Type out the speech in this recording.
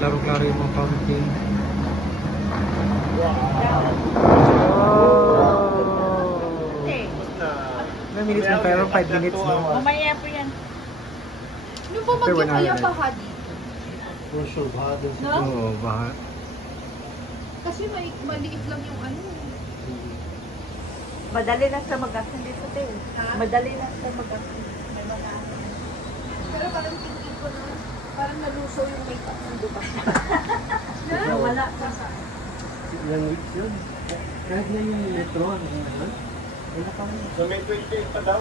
Klaro-klaro yung mga fountain. Okay. Ilang minutes na tayo? 5 minutes na. Mamaya po yan. Yung bumagyo Pero kaya 100. baha dito. For sure, baha din sa No? Oo, baha. Kasi maliit lang yung ano. Madali lang sa mag-action dito, te. Ha? Madali lang sa mag-action. May mga Pero parang tingin ko na, parang naluso yung makeup ng dupa. wala pa sa... ilang weeks yun. Kahit na yung metro, ano na yun? Wala pa rin. So may 28 pa daw?